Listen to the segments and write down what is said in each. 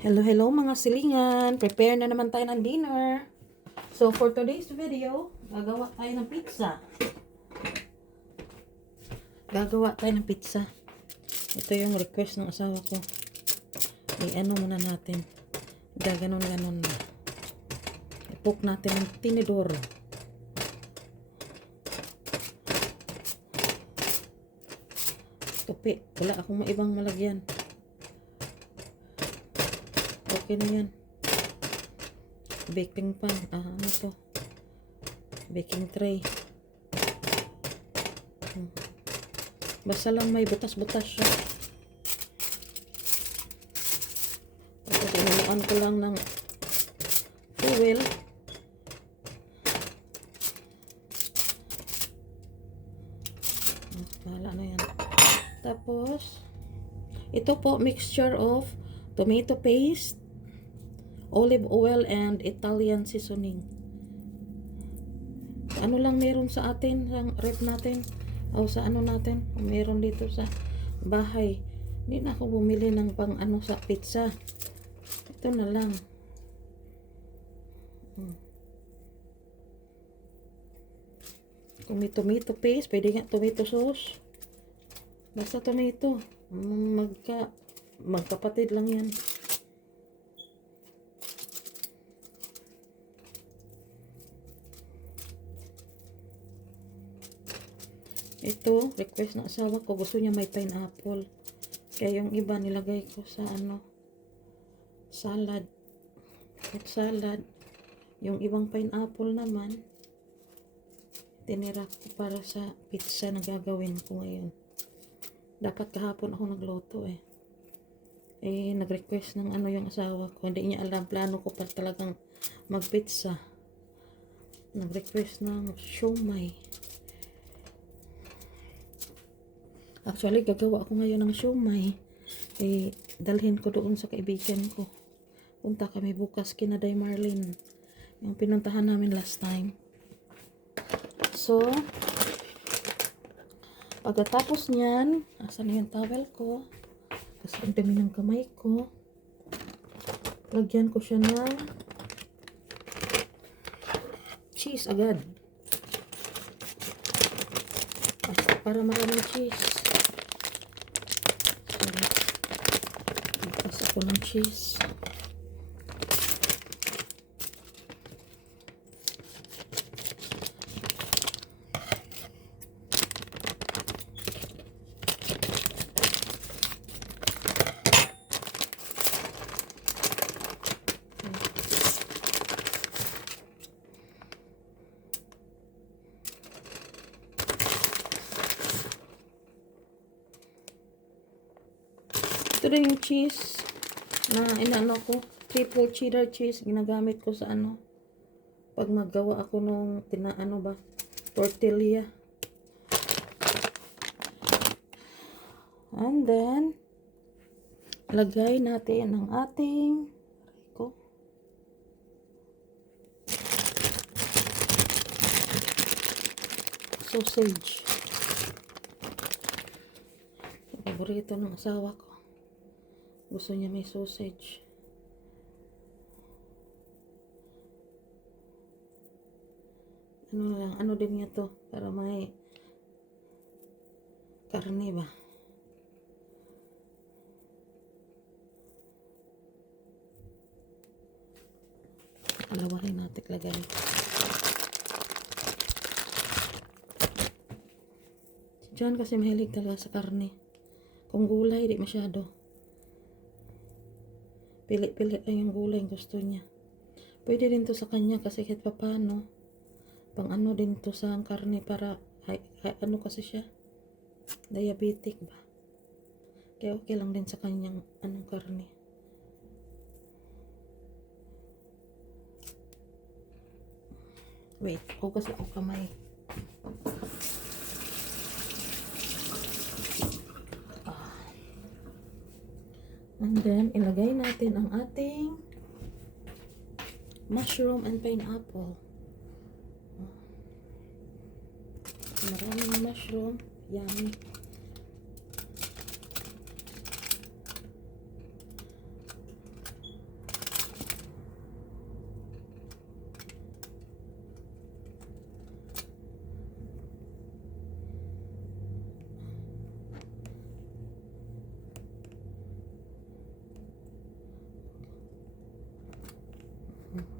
Hello, hello mga silingan. Prepare na naman tayo ng dinner. So, for today's video, gagawa tayo ng pizza. Gagawa tayo ng pizza. Ito yung request ng asawa ko. I-ano muna natin. Gaganon-ganon na. I-poke natin ng tinidor. Tupi. Wala akong maibang malagyan. Okay na yan. Baking pan. Ano to? Baking tray. Basta lang may butas-butas siya. Tapos inunuan ko lang ng fuel. Bahala na yan. Tapos, ito po mixture of tomato paste, olive oil, and Italian seasoning. Ano lang meron sa atin, sa rep natin, o sa ano natin, meron dito sa bahay. Hindi na ako bumili ng pang ano sa pizza. Ito na lang. Tomato paste, pwede nga tomato sauce. Basta tomato. Magkapatid lang yan. Ito, request ng asawa ko. Gusto niya may pineapple. Kaya yung iba nilagay ko sa ano, salad. Fruit salad. Yung ibang pineapple naman, tinira ko para sa pizza na gagawin ko ngayon. Dapat kahapon ako nagluto eh. Nag-request ng ano yung asawa ko. Hindi niya alam, plano ko pa talagang mag-pizza. Nag-request ng siomai. Actually, gagawa ako ngayon ng siomai. Dalhin ko doon sa kaibigan ko. Punta kami bukas kina Day Marlene. Yung pinuntahan namin last time. So, pagkatapos niyan, asan na yung towel ko? Kasi ang dami ng kamay ko. Lagyan ko siya ng cheese agad. Para maraming cheese. Ipas ako ng cheese. Ito rin yung cheese na inaano ko, triple cheddar cheese, ginagamit ko sa ano, pag maggawa ako nung tinaano ba, tortilla. And then, lagay natin ang ating sausage. Paborito ng asawa ko. Gusto niya may sausage. Ano lang, ano din niya to para may karne ba. Alawahin natin lagay. Si John kasi mahilig talaga sa karne. Kung gulay, di masyado. Pili-pili lang yung gulay yung gusto niya. Pwede din to sa kanya kasi kahit papano. Pang ano din to sa karne para, ano kasi siya? Diabetic ba? Kaya okay lang din sa kanyang anong karne. Wait, hugas ako kamay. And then, ilagay natin ang ating mushroom and pineapple. Maraming mushroom. Yummy.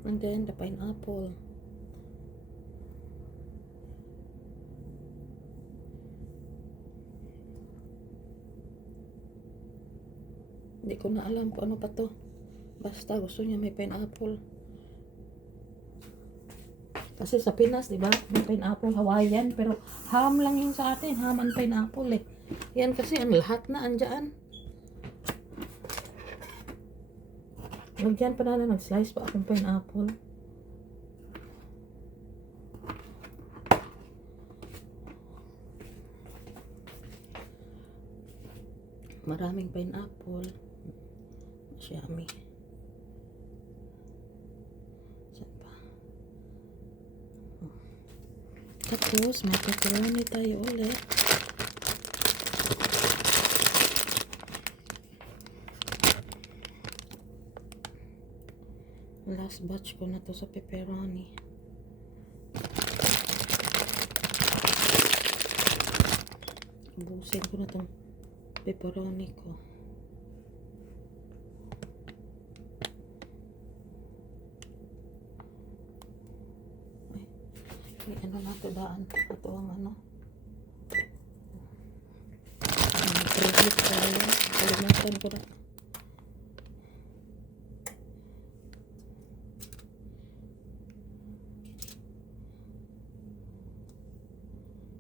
And then the pineapple. Hindi ko na alam kung ano pa to. Basta gusto niya may pineapple. Kasi sa Pinas, di ba? May pineapple Hawaiian. Pero ham lang yung sa atin. Ham and pineapple eh. Yan kasi ang lahat na andyan. Lagyan pa na nag-slice pa akong pineapple. Maraming pineapple. Yummy. Saan pa? Tapos, may pepperoni tayo ulit. Last batch ko na to sa pepperoni. Ubusin ko na tong pepperoni ko. Ay, ano na ito daan? Ito ang ano. Preheat tayo. Kalimutan ko na.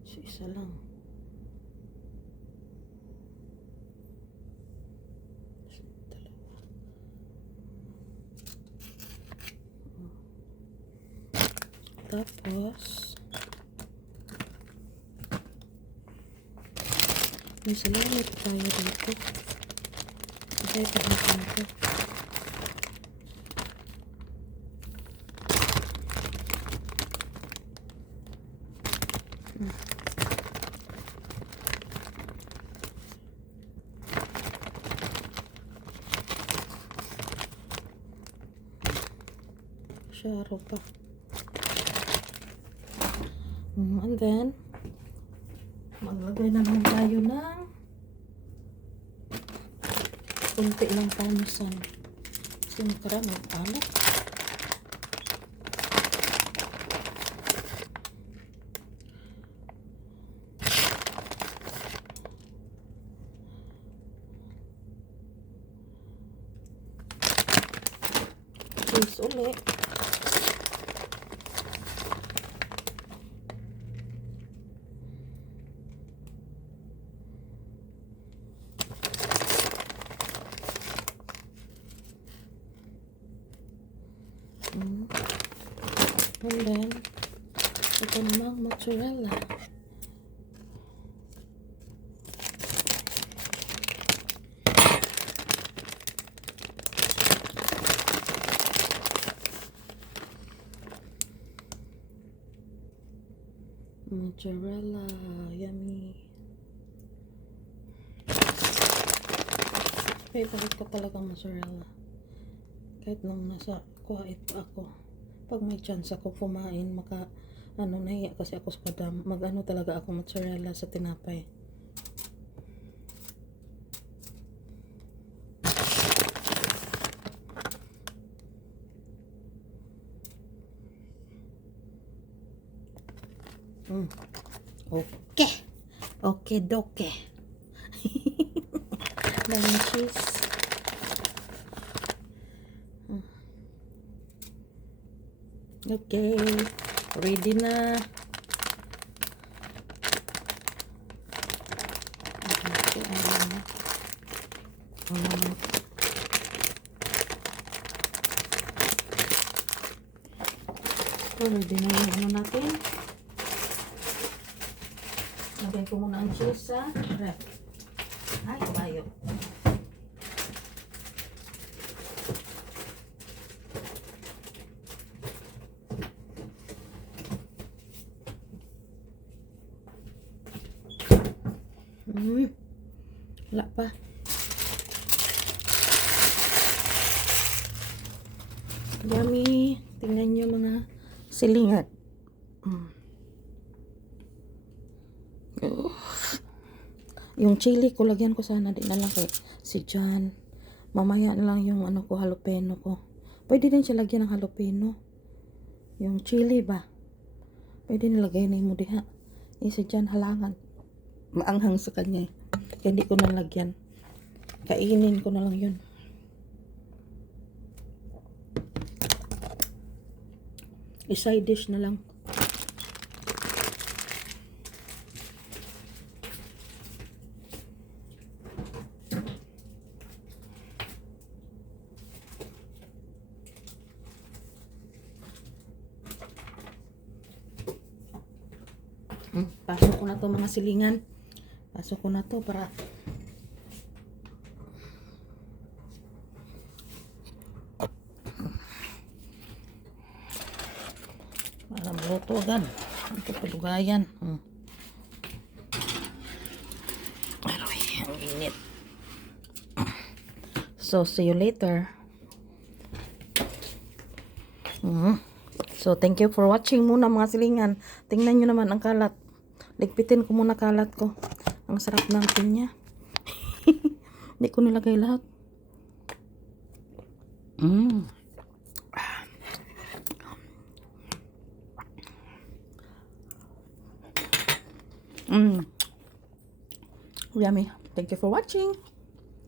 So, isa lang. Tapos, may salamat tayo dito. Okay, pagkakan ko. Syaro pa. And then, maglagay na naman tayo ng kunti lang parmesan. Kasi nakaraan mag-alat. Cheese ulit. And then, ito namang mozzarella. Mozzarella, yummy. Favorite ko talagang mozzarella. Kahit nung nasa Kuwait pa ako. Pag may chance ako kumain, nahiya kasi ako sa padam. Mag-ano talaga ako mozzarella sa tinapay. Okay. Okay, doke. Daming cheese. Okay. Ready na. Ready na yung ano natin. Lagay ko muna ang cheese sa ref. Ay, kabayo. Wala pa. Yummy. Tingnan nyo mga silingat. Yung chili ko, lagyan ko sana. Di na lang kay si John. Mamaya na lang yung ano ko, jalapeno ko. Pwede din siya lagyan ng jalapeno. Yung chili ba? Pwede nilagay na mo diha. Isa dyan halangan. Maanghang sa kanya. Kaya hindi ko nalagyan. Kainin ko na lang yun. I-side dish na lang. Pasok ko na to mga silingan. Pasok ko na to para maluto agad. Ito palugayan. Aroy, ang init. So, see you later. So, thank you for watching muna mga silingan. Tingnan nyo naman ang kalat. Ligpitin ko muna kalat ko. Ang sarap ng pinya. Hindi ko nilagay lahat. Yummy. Thank you for watching.